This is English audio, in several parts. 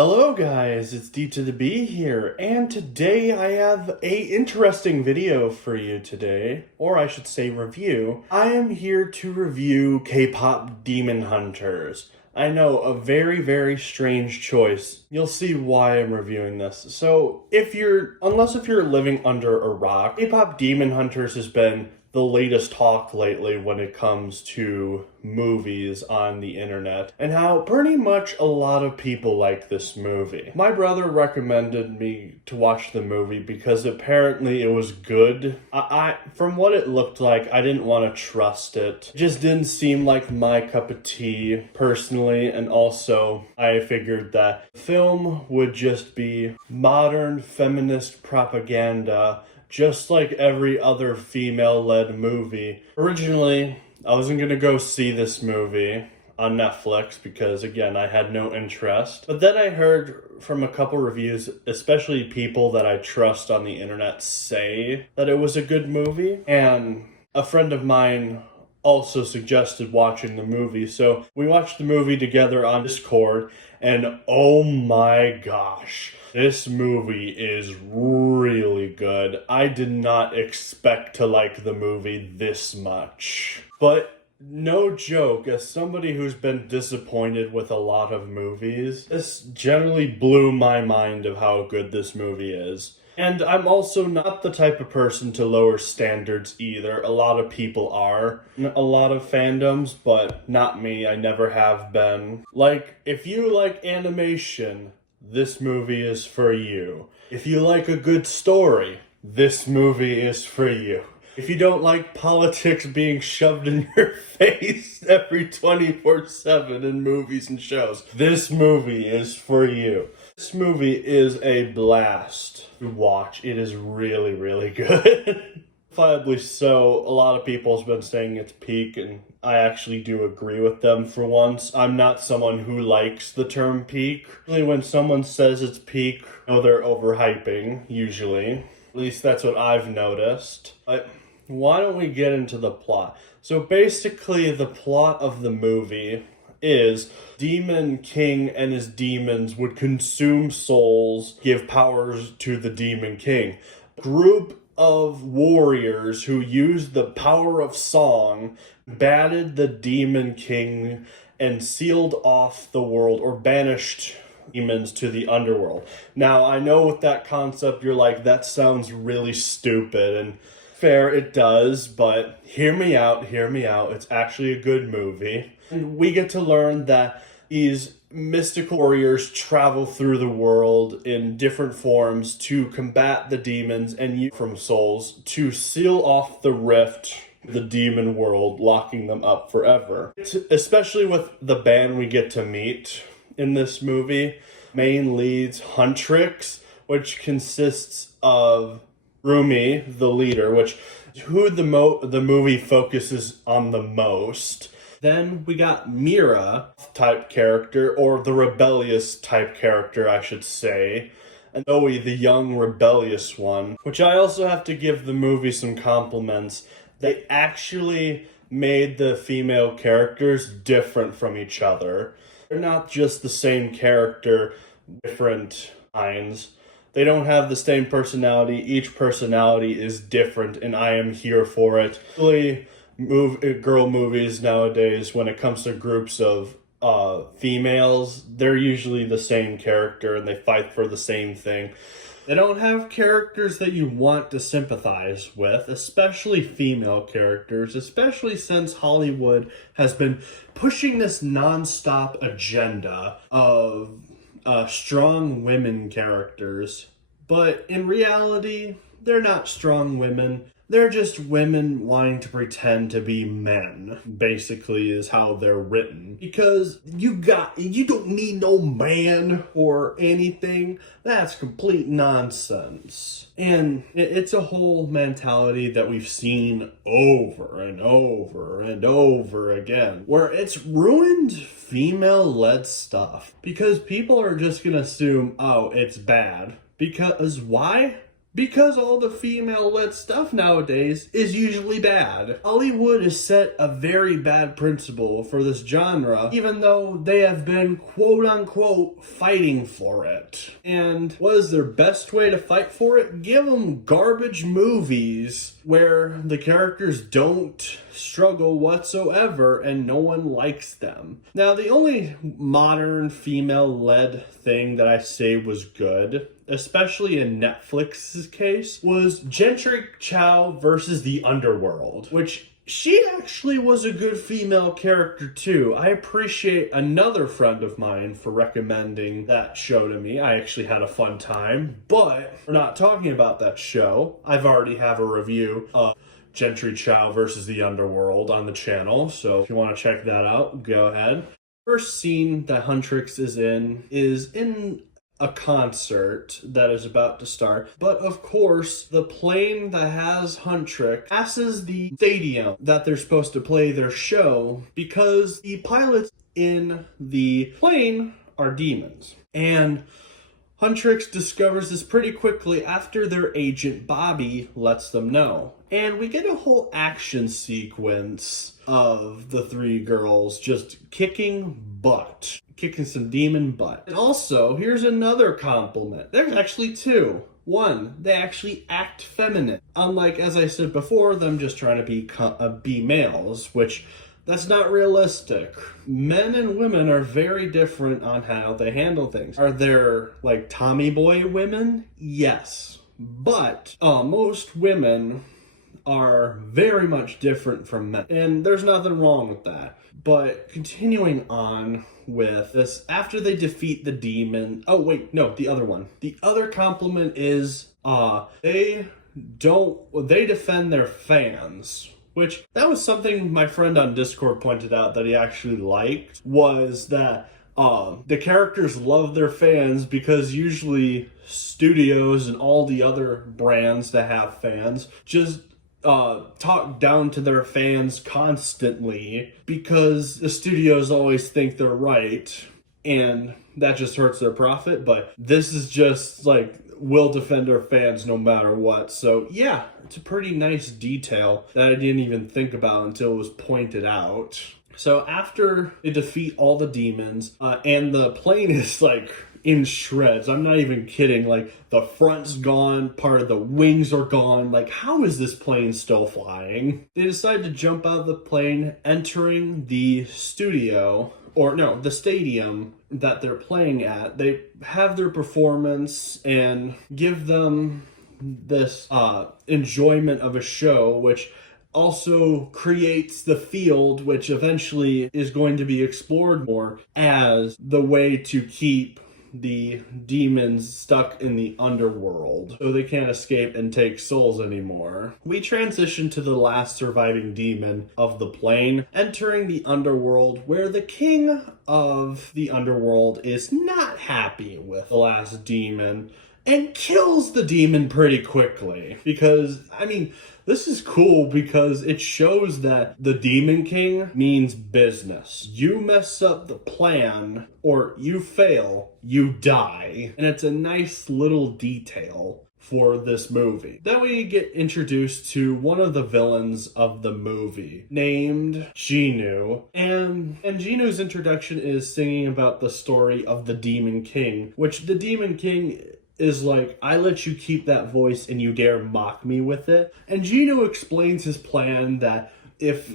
Hello guys, it's D to the B here, and today I have a interesting video for you today, or I should say review. I am here to review K-pop Demon Hunters. I know, a very strange choice. You'll see why I'm reviewing this. So, unless if you're living under a rock, K-pop Demon Hunters has been the latest talk lately when it comes to movies on the internet, and how pretty much a lot of people like this movie. My brother recommended me to watch the movie because apparently it was good. From what it looked like, I didn't want to trust it. It just didn't seem like my cup of tea personally, and also I figured that the film would just be modern feminist propaganda just like every other female-led movie. Originally, I wasn't gonna go see this movie on Netflix because, again, I had no interest. But then I heard from a couple reviews, especially people that I trust on the internet, say that it was a good movie. And a friend of mine also suggested watching the movie. So we watched the movie together on Discord, and oh my gosh, this movie is really good. I did not expect to like the movie this much. But no joke, as somebody who's been disappointed with a lot of movies, this generally blew my mind of how good this movie is. And I'm also not the type of person to lower standards either. A lot of people are. A lot of fandoms, but not me. I never have been. Like, if you like animation, this movie is for you. If you like a good story, this movie is for you. If you don't like politics being shoved in your face every 24/7 in movies and shows, this movie is for you. This movie is a blast to watch. It is really good. Justifiably so. A lot of people have been saying it's peak, and I actually do agree with them for once. I'm not someone who likes the term peak. Usually when someone says it's peak, I know they're overhyping, usually. At least that's what I've noticed. But why don't we get into the plot? So basically the plot of the movie is Demon King and his demons would consume souls, give powers to the Demon King. Group of warriors who used the power of song batted the Demon King and sealed off the world, or banished demons to the underworld. Now, I know with that concept you're like, that sounds really stupid, and fair, it does, but hear me out. It's actually a good movie. And we get to learn that these mystical warriors travel through the world in different forms to combat the demons and use from souls to seal off the rift, the demon world, locking them up forever. Especially with the band we get to meet in this movie. Main leads Huntrix, which consists of Rumi, the leader, who the movie focuses on the most. Then we got Mira type character, or the rebellious type character, I should say. And Zoe, the young rebellious one, which I also have to give the movie some compliments. They actually made the female characters different from each other. They're not just the same character, different lines. They don't have the same personality. Each personality is different, and I am here for it. Really, girl movies nowadays, when it comes to groups of females, they're usually the same character and they fight for the same thing. They don't have characters that you want to sympathize with, especially female characters, especially since Hollywood has been pushing this non-stop agenda of strong women characters. But in reality, they're not strong women. They're just women wanting to pretend to be men, basically, is how they're written. Because you don't need no man or anything. That's complete nonsense. And it's a whole mentality that we've seen over and over again, where it's ruined female-led stuff. Because people are just gonna assume, oh, it's bad. Because why? because all the female-led stuff nowadays is usually bad. Hollywood has set a very bad principle for this genre, even though they have been quote-unquote fighting for it. And what is their best way to fight for it? Give them garbage movies where the characters don't struggle whatsoever and no one likes them. Now, the only modern female-led thing that I say was good, especially in Netflix's case, was Gentry Chow versus the Underworld, which she actually was a good female character too. I appreciate another friend of mine for recommending that show to me. I actually had a fun time, but we're not talking about that show. I've already have a review of Gentry Chow versus the Underworld on the channel, so if you want to check that out, go ahead. First scene that Huntrix is in a concert that is about to start. But of course, the plane that has Huntrix passes the stadium that they're supposed to play their show because the pilots in the plane are demons. And Huntrix discovers this pretty quickly after their agent Bobby lets them know. And we get a whole action sequence of the three girls just kicking butt. Kicking some demon butt. And also, here's another compliment. There's actually two. One, they actually act feminine. Unlike, as I said before, them just trying to be males, which that's not realistic. Men and women are very different on how they handle things. Are there, like, Tommy boy women? Yes. But most women are very much different from men. And there's nothing wrong with that. But continuing on with this, after they defeat the demon, the other one. The other compliment is they defend their fans, which that was something my friend on Discord pointed out that he actually liked, was that the characters love their fans because usually studios and all the other brands that have fans just talk down to their fans constantly because the studios always think they're right and that just hurts their profit. But this is just like, we'll defend our fans no matter what. So yeah, it's a pretty nice detail that I didn't even think about until it was pointed out. So after they defeat all the demons and the plane is like in shreds. I'm not even kidding. Like, the front's gone, part of the wings are gone. Like, how is this plane still flying? They decide to jump out of the plane, entering the studio, or no, the stadium that they're playing at. They have their performance and give them this enjoyment of a show, which also creates the field, which eventually is going to be explored more as the way to keep the demons stuck in the underworld so they can't escape and take souls anymore. We transition to the last surviving demon of the plane, entering the underworld, where the king of the underworld is not happy with the last demon and kills the demon pretty quickly. Because, I mean, this is cool because it shows that the Demon King means business. You mess up the plan or you fail, you die. And it's a nice little detail for this movie. Then we get introduced to one of the villains of the movie, named Genu. And Genu's introduction is singing about the story of the Demon King, which the Demon King is like, I let you keep that voice and you dare mock me with it. And Genu explains his plan that if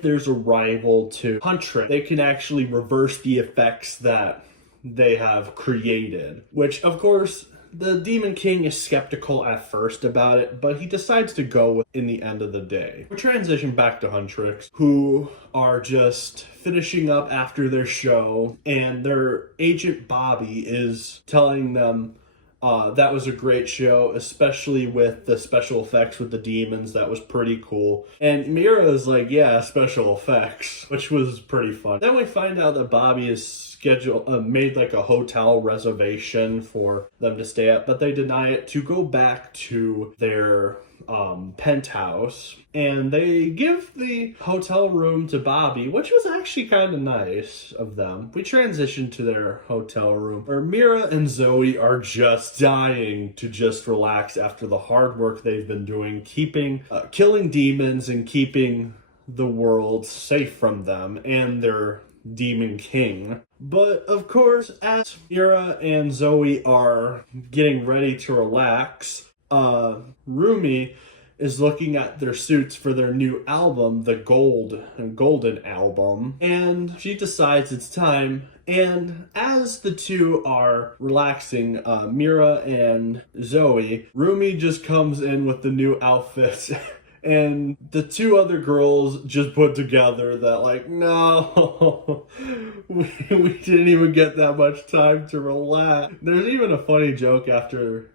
there's a rival to Huntrix, they can actually reverse the effects that they have created. Which, of course, the Demon King is skeptical at first about it, but he decides to go with it in the end of the day. We transition back to Huntrix, who are just finishing up after their show, and their agent Bobby is telling them that was a great show, especially with the special effects with the demons. That was pretty cool. And Mira is like, yeah, special effects, which was pretty fun. Then we find out that Bobby is made like a hotel reservation for them to stay at, but they deny it to go back to their penthouse, and they give the hotel room to Bobby, which was actually kind of nice of them. We transition to their hotel room where Mira and Zoe are just dying to just relax after the hard work they've been doing, killing demons and keeping the world safe from them and their demon king. But of course, as Mira and Zoe are getting ready to relax, Rumi is looking at their suits for their new album, the Golden album, and she decides it's time. And as the two are relaxing, Mira and Zoe, Rumi just comes in with the new outfits. And the two other girls just put together that, like, no, we didn't even get that much time to relax. There's even a funny joke after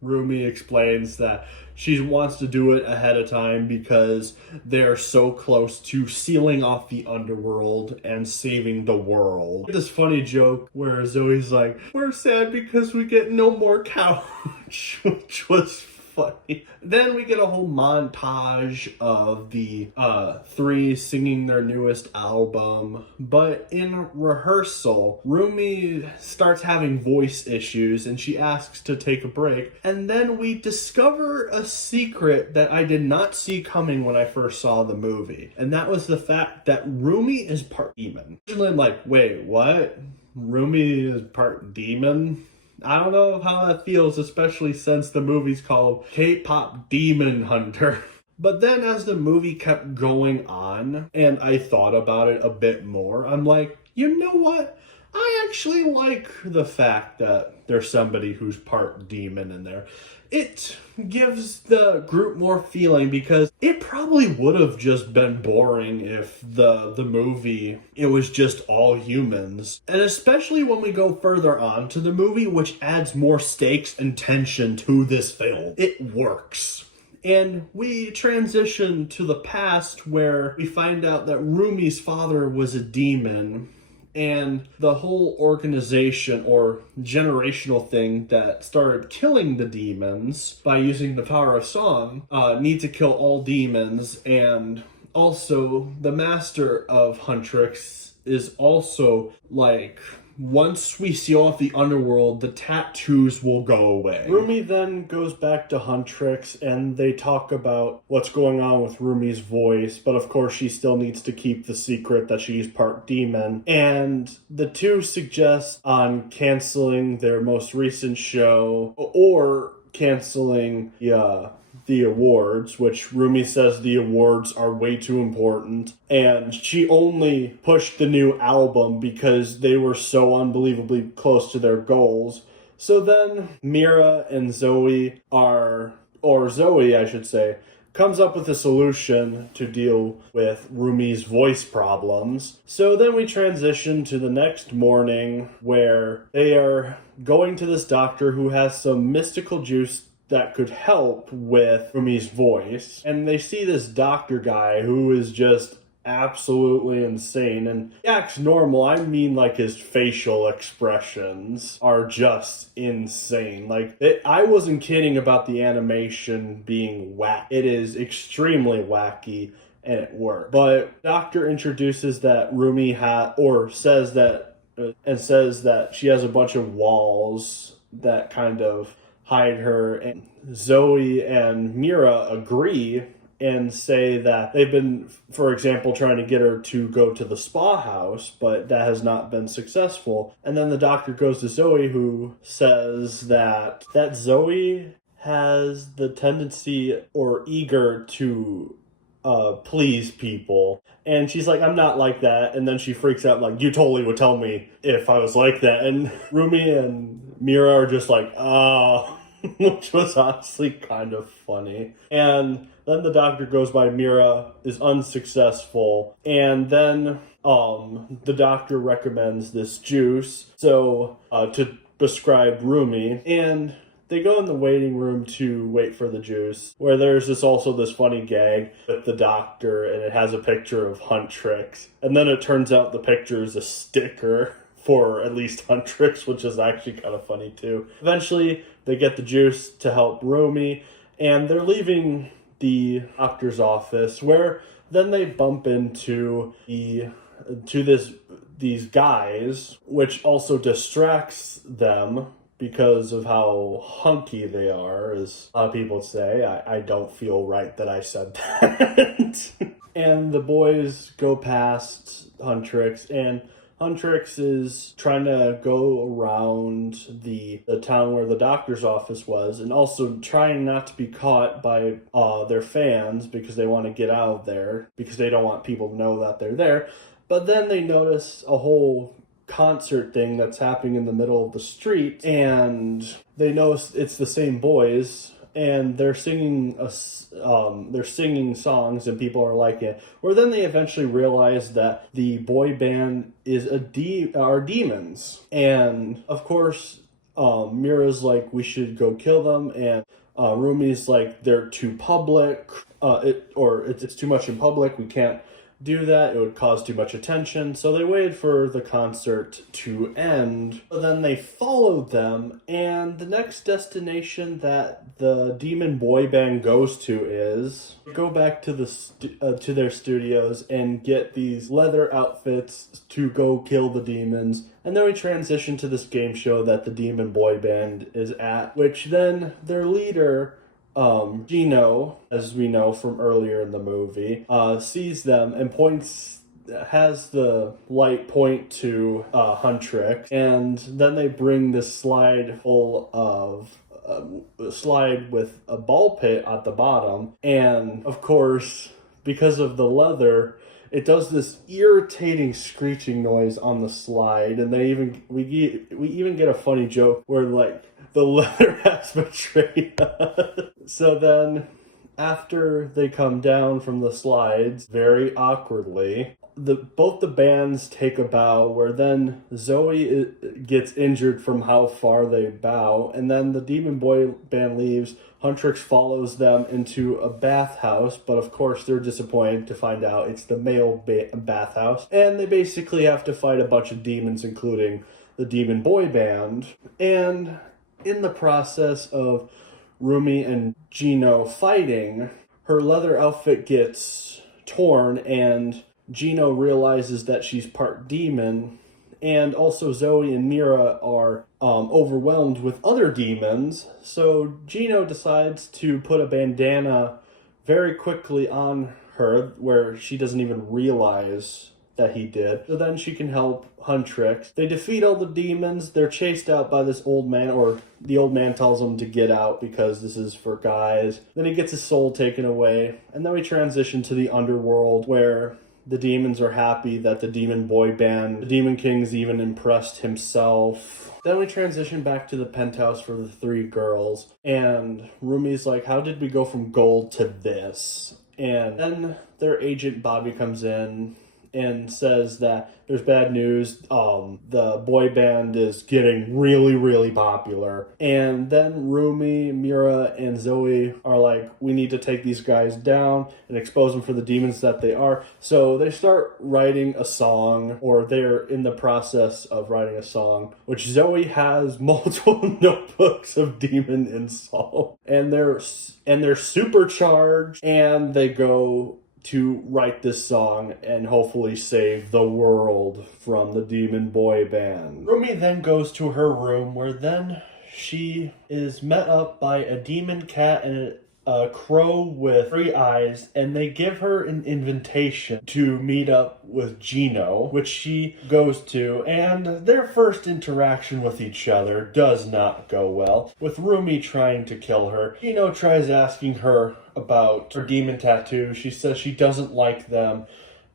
Rumi explains that she wants to do it ahead of time because they're so close to sealing off the underworld and saving the world. This funny joke where Zoe's like, we're sad because we get no more couch, which was funny. Then we get a whole montage of the three singing their newest album. But in rehearsal, Rumi starts having voice issues and she asks to take a break. And then we discover a secret that I did not see coming when I first saw the movie. And that was the fact that Rumi is part demon. I'm like, wait, what? Rumi is part demon? I don't know how that feels, especially since the movie's called K-Pop Demon Hunter. But then as the movie kept going on, and I thought about it a bit more, I'm like, you know what? I actually like the fact that there's somebody who's part demon in there. It gives the group more feeling because it probably would have just been boring if the movie, it was just all humans. And especially when we go further on to the movie, which adds more stakes and tension to this film. It works. And we transition to the past where we find out that Rumi's father was a demon. And the whole organization or generational thing that started killing the demons by using the power of song need to kill all demons. And also the master of Huntrix is also like, once we seal off the underworld, the tattoos will go away. Rumi then goes back to Huntrix and they talk about what's going on with Rumi's voice, but of course she still needs to keep the secret that she's part demon. And the two suggest on canceling their most recent show or canceling the awards, which Rumi says the awards are way too important. And she only pushed the new album because they were so unbelievably close to their goals. So then Mira and Zoe Zoe, I should say, comes up with a solution to deal with Rumi's voice problems. So then we transition to the next morning where they are going to this doctor who has some mystical juice that could help with Rumi's voice. And they see this doctor guy who is just absolutely insane and he acts normal. I mean, like, his facial expressions are just insane. Like, I wasn't kidding about the animation being whack. It is extremely wacky and it works. But doctor introduces that Rumi says that she has a bunch of walls that kind of hide her, and Zoe and Mira agree and say that they've been, for example, trying to get her to go to the spa house, but that has not been successful. And then the doctor goes to Zoe, who says that Zoe has the tendency or eager to please people. And she's like, I'm not like that. And then she freaks out like, you totally would tell me if I was like that. And Rumi and Mira are just like, oh, which was honestly kind of funny. And then the doctor goes by Mira, is unsuccessful. And then the doctor recommends this juice to prescribe Rumi. And they go in the waiting room to wait for the juice, where there's also this funny gag with the doctor, and it has a picture of Huntrix. And then it turns out the picture is a sticker for at least Huntrix, which is actually kind of funny too. Eventually, they get the juice to help Rumi, and they're leaving the doctor's office, where then they bump into these guys, which also distracts them because of how hunky they are, as a lot of people say. I don't feel right that I said that. And the boys go past Huntrix, and Huntrix is trying to go around the town where the doctor's office was, and also trying not to be caught by their fans, because they want to get out of there, because they don't want people to know that they're there. But then they notice a whole concert thing that's happening in the middle of the street, and they notice it's the same boys, and they're singing songs, and people are liking it. Where then they eventually realize that the boy band are demons, and of course, Mira's like, we should go kill them, and Rumi's like, they're too public, it's too much in public, we can't do that, it would cause too much attention. So they waited for the concert to end, but then they followed them, and the next destination that the demon boy band goes to is go back to to their studios and get these leather outfits to go kill the demons. And then we transition to this game show that the demon boy band is at, which then their leader, Gino, as we know from earlier in the movie, sees them and has the light point to Huntrix, and then they bring this slide full of slide with a ball pit at the bottom, and of course, because of the leather, it does this irritating screeching noise on the slide, and we even get a funny joke where like the leather has betrayed us. So then, after they come down from the slides, very awkwardly, both the bands take a bow, where then Zoe gets injured from how far they bow, and then the demon boy band leaves. Huntrix follows them into a bathhouse, but of course they're disappointed to find out it's the male bathhouse, and they basically have to fight a bunch of demons, including the demon boy band. And in the process of Rumi and Gino fighting, her leather outfit gets torn, and Gino realizes that she's part demon, and also Zoe and Mira are overwhelmed with other demons. So Gino decides to put a bandana very quickly on her, where she doesn't even realize that he did. So then she can help Huntrix. They defeat all the demons. They're chased out by this old man, or the old man tells them to get out because this is for guys. Then he gets his soul taken away. And then we transition to the underworld, where the demons are happy that the demon boy band, the Demon King's even impressed himself. Then we transition back to the penthouse for the three girls, and Rumi's like, how did we go from gold to this? And then their agent Bobby comes in and says that there's bad news. The boy band is getting really, really popular. And then Rumi, Mira, and Zoe are like, we need to take these guys down and expose them for the demons that they are. So they start writing a song, or they're in the process of writing a song, which Zoe has multiple notebooks of demon insult. And they're supercharged, and they go to write this song and hopefully save the world from the demon boy band. Rumi then goes to her room, where then she is met up by a demon cat and a crow with 3 eyes, and they give her an invitation to meet up with Gino, which she goes to, and their first interaction with each other does not go well, with Rumi trying to kill her. Gino tries asking her about her demon tattoo. She says she doesn't like them,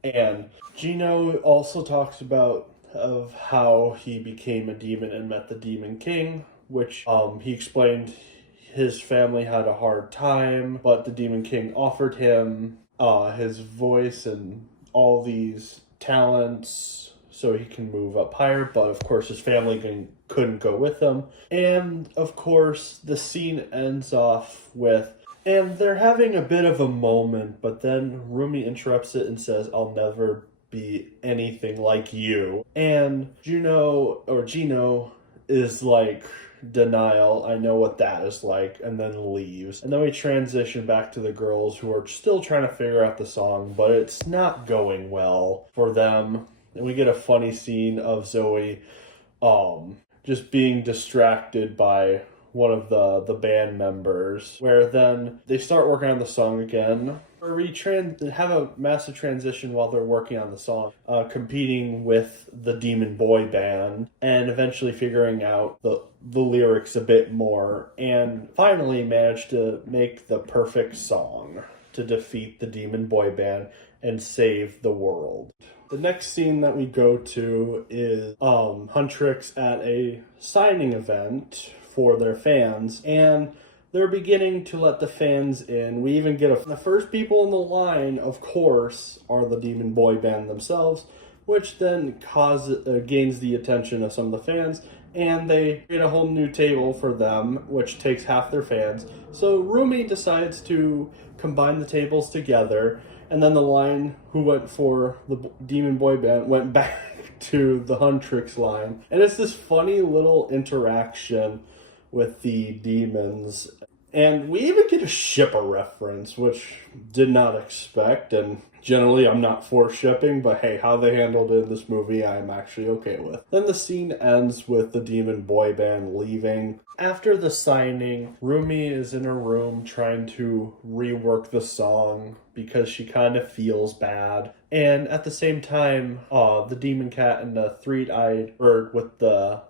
and Gino also talks about of how he became a demon and met the Demon King, which he explained his family had a hard time, but the Demon King offered him his voice and all these talents so he can move up higher, but of course his family couldn't go with him. And of course the scene ends off with, and they're having a bit of a moment, but then Rumi interrupts it and says, I'll never be anything like you. And Gino is like, denial, I know what that is like, and then leaves. And then we transition back to the girls who are still trying to figure out the song, but it's not going well for them. And we get a funny scene of Zoe just being distracted by one of the band members, where then they start working on the song again, where we have a massive transition while they're working on the song, competing with the Demon Boy Band, and eventually figuring out the lyrics a bit more, and finally manage to make the perfect song to defeat the Demon Boy Band and save the world. The next scene that we go to is Huntrix at a signing event for their fans, and they're beginning to let the fans in. We even get the first people in the line, of course, are the Demon Boy Band themselves, which then gains the attention of some of the fans, and they create a whole new table for them, which takes half their fans. So Rumi decides to combine the tables together, and then the line who went for the Demon Boy Band went back to the Huntrix line. And it's this funny little interaction with the demons. And we even get a shipper reference, which did not expect. And generally, I'm not for shipping, but hey, how they handled it in this movie, I'm actually okay with. Then the scene ends with the Demon Boy Band leaving. After the signing, Rumi is in her room trying to rework the song because she kind of feels bad. And at the same time, the demon cat and the three-eyed bird with the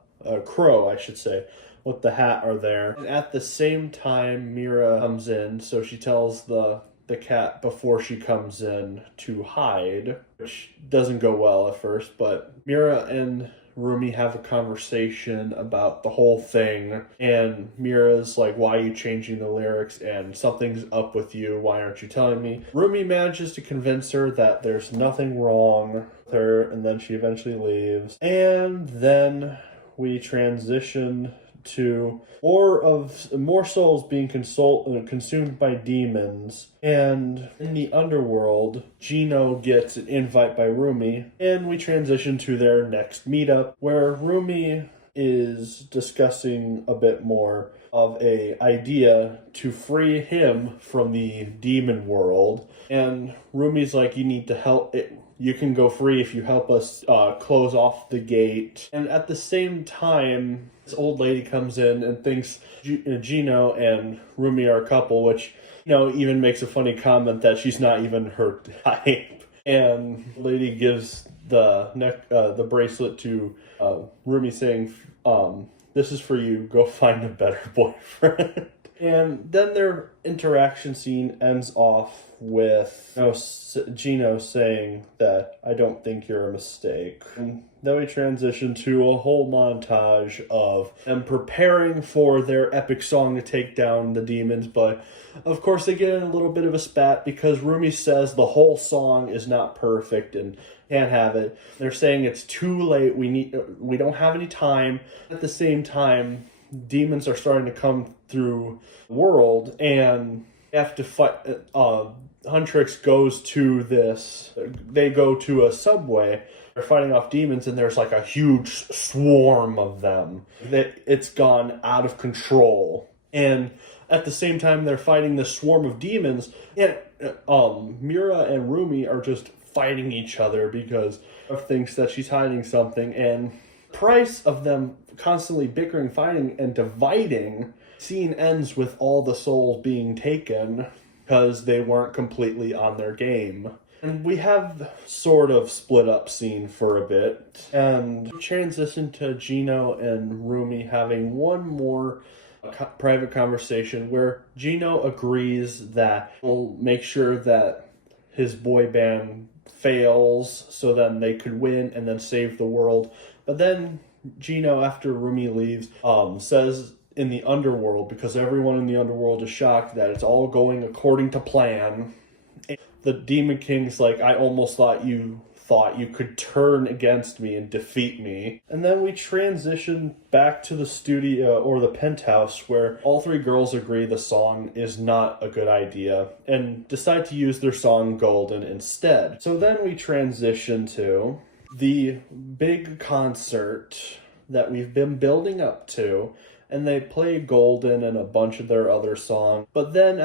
crow, I should say, with the hat are there. And at the same time, Mira comes in, so she tells the cat before she comes in to hide, which doesn't go well at first, but Mira and Rumi have a conversation about the whole thing, and Mira's like, why are you changing the lyrics, and something's up with you, why aren't you telling me? Rumi manages to convince her that there's nothing wrong with her, and then she eventually leaves. And then we transition to more souls being consumed by demons, and in the underworld, Gino gets an invite by Rumi, and we transition to their next meetup, where Rumi is discussing a bit more of a idea to free him from the demon world, and Rumi's like, you need to help it. You can go free if you help us close off the gate. And at the same time, this old lady comes in and thinks Gino and Rumi are a couple, which, even makes a funny comment that she's not even her type. And the lady gives the bracelet to Rumi, saying, this is for you, go find a better boyfriend. And then their interaction scene ends off with Gino saying that, I don't think you're a mistake. And then we transition to a whole montage of them preparing for their epic song to take down the demons. But of course they get in a little bit of a spat because Rumi says the whole song is not perfect and can't have it. They're saying it's too late, we don't have any time. At the same time, demons are starting to come through the world, and they have to fight. Huntrix goes to they go to a subway. They're fighting off demons, and there's like a huge swarm of them. It's gone out of control. And at the same time they're fighting this swarm of demons, and Mira and Rumi are just fighting each other because of thinks that she's hiding something, and price of them constantly bickering, fighting, and dividing, scene ends with all the souls being taken because they weren't completely on their game. And we have sort of split up scene for a bit, and transition to Gino and Rumi having one more private conversation where Gino agrees that he'll make sure that his boy band fails so then they could win and then save the world. But then Gino, after Rumi leaves, says in the underworld, because everyone in the underworld is shocked that it's all going according to plan, the Demon King's like, I almost thought you could turn against me and defeat me. And then we transition back to the studio, or the penthouse, where all three girls agree the song is not a good idea and decide to use their song Golden instead. So then we transition to the big concert that we've been building up to, and they play Golden and a bunch of their other songs. But then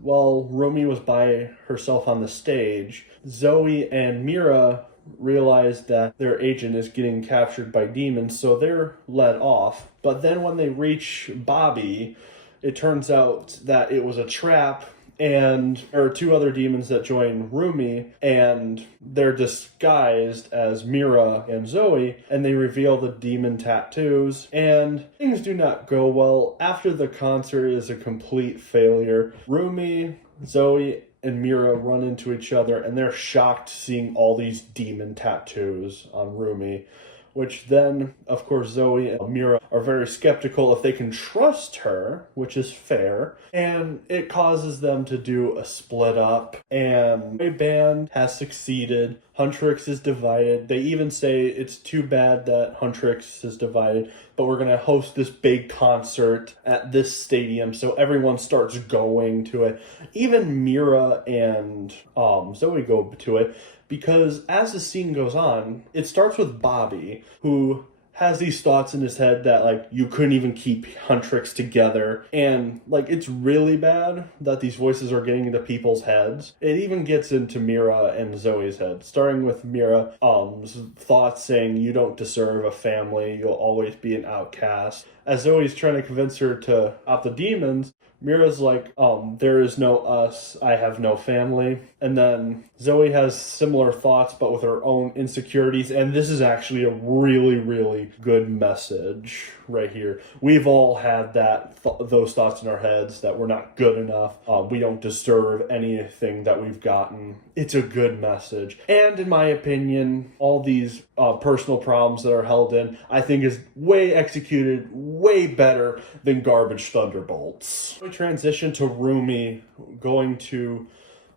while Rumi was by herself on the stage, Zoe and Mira realize that their agent is getting captured by demons, so they're let off. But then when they reach Bobby, it turns out that it was a trap, and there are two other demons that join Rumi, and they're disguised as Mira and Zoe, and they reveal the demon tattoos, and things do not go well. After the concert is a complete failure, Rumi, Zoe, and Mira run into each other, and they're shocked seeing all these demon tattoos on Rumi, which then, of course, Zoe and Mira are very skeptical if they can trust her, which is fair, and it causes them to do a split up, and the band has succeeded. Huntrix is divided. They even say it's too bad that Huntrix is divided, but we're going to host this big concert at this stadium, so everyone starts going to it. Even Mira and Zoe go to it, because as the scene goes on, it starts with Bobby, who has these thoughts in his head that, like, you couldn't even keep Huntrix together. And, like, it's really bad that these voices are getting into people's heads. It even gets into Mira and Zoe's head, starting with Mira, thoughts saying, you don't deserve a family, you'll always be an outcast. As Zoe's trying to convince her to opt the demons, Mira's like, there is no us, I have no family. And then Zoe has similar thoughts, but with her own insecurities. And this is actually a really, really good message right here. We've all had those thoughts in our heads that we're not good enough. We don't deserve anything that we've gotten. It's a good message. And in my opinion, all these personal problems that are held in, I think is way executed, way better than Garbage Thunderbolts. We transition to Rumi going to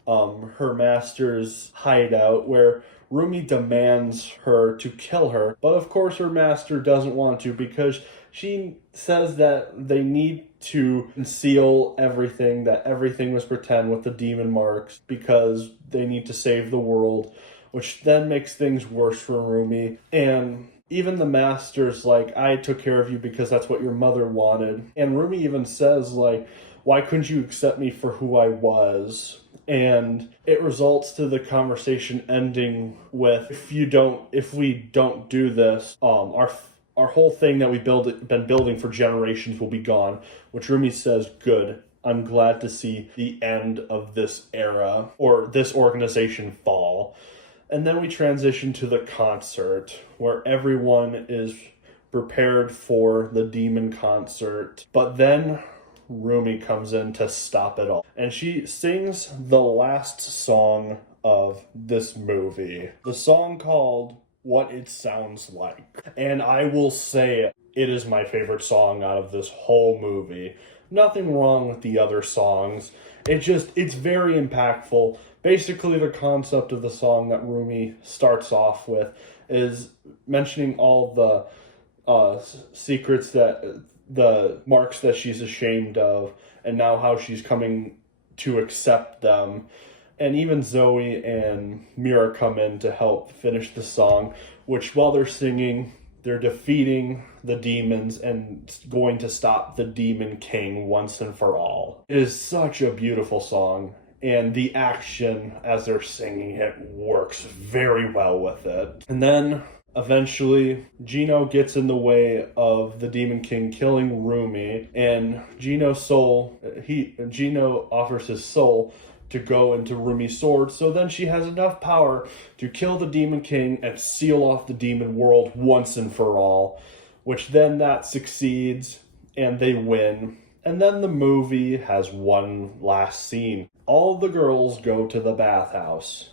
her master's hideout, where Rumi demands her to kill her, but of course her master doesn't want to, because she says that they need to conceal everything, that everything was pretend with the demon marks, because they need to save the world, which then makes things worse for Rumi. And even the master's like, I took care of you because that's what your mother wanted. And Rumi even says, like, why couldn't you accept me for who I was? And it results to the conversation ending with, if we don't do this, our whole thing that we've been building for generations will be gone. Which Rumi says, good. I'm glad to see the end of this era, or this organization, fall. And then we transition to the concert, where everyone is prepared for the demon concert. But then Rumi comes in to stop it all. And she sings the last song of this movie. The song called What It Sounds Like. And I will say it is my favorite song out of this whole movie. Nothing wrong with the other songs. It's very impactful. Basically, the concept of the song that Rumi starts off with is mentioning all the secrets, that the marks that she's ashamed of, and now how she's coming to accept them. And even Zoe and Mira come in to help finish the song, which while they're singing, they're defeating the demons and going to stop the Demon King once and for all. It is such a beautiful song, and the action as they're singing it works very well with it. And then eventually, Gino gets in the way of the Demon King killing Rumi, and Gino offers his soul to go into Rumi's sword, so then she has enough power to kill the Demon King and seal off the demon world once and for all, which then that succeeds, and they win. And then the movie has one last scene. All the girls go to the bathhouse.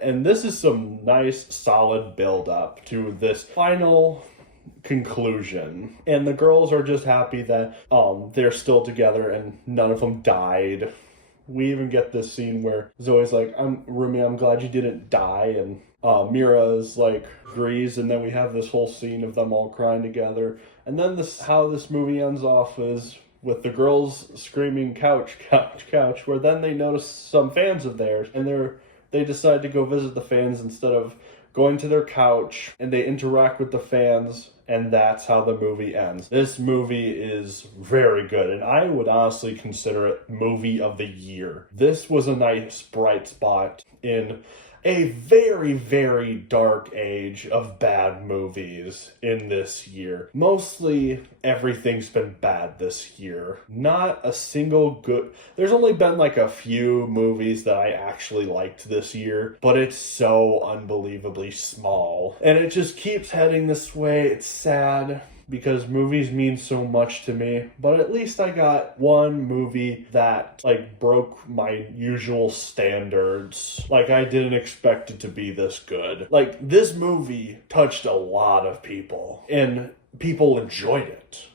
And this is some nice, solid build-up to this final conclusion. And the girls are just happy that they're still together and none of them died. We even get this scene where Zoe's like, Rumi, I'm glad you didn't die. And Mira's like, agrees. And then we have this whole scene of them all crying together. And then how this movie ends off is with the girls screaming, couch, couch, couch, where then they notice some fans of theirs. And they decide to go visit the fans instead of going to their couch, and they interact with the fans, and that's how the movie ends. This movie is very good, and I would honestly consider it movie of the year. This was a nice bright spot in a very, very dark age of bad movies in this year. Mostly everything's been bad this year. Not a single good... There's only been like a few movies that I actually liked this year, but it's so unbelievably small. And it just keeps heading this way. It's sad, because movies mean so much to me, but at least I got one movie that like broke my usual standards. Like, I didn't expect it to be this good. Like, this movie touched a lot of people, and people enjoyed it.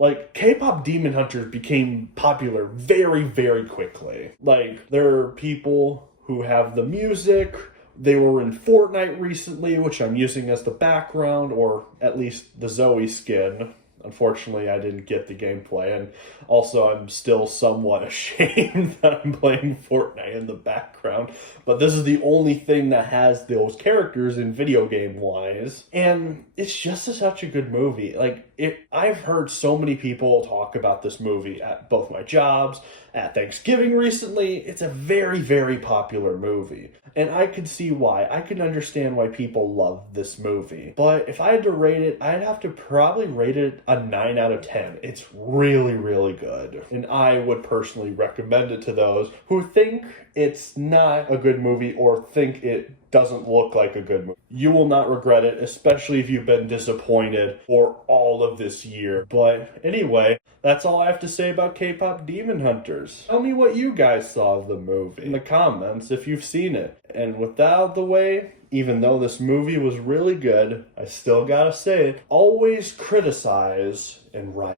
Like, K-pop Demon Hunters became popular very, very quickly. Like, there are people who have the music. They were in Fortnite recently, which I'm using as the background, or at least the Zoe skin. Unfortunately, I didn't get the gameplay, and also I'm still somewhat ashamed that I'm playing Fortnite in the background. But this is the only thing that has those characters in video game-wise, and it's just such a good movie. Like, I've heard so many people talk about this movie at both my jobs, at Thanksgiving recently. It's a very, very popular movie, and I could see why. I can understand why people love this movie. But if I had to rate it, I'd have to probably rate it a 9 out of 10. It's really, really good. And I would personally recommend it to those who think it's not a good movie or think it doesn't look like a good movie. You will not regret it, especially if you've been disappointed for all of this year. But anyway, that's all I have to say about K-pop Demon Hunters. Tell me what you guys saw of the movie in the comments if you've seen it. And with that out of the way, even though this movie was really good, I still gotta say it, always criticize and write.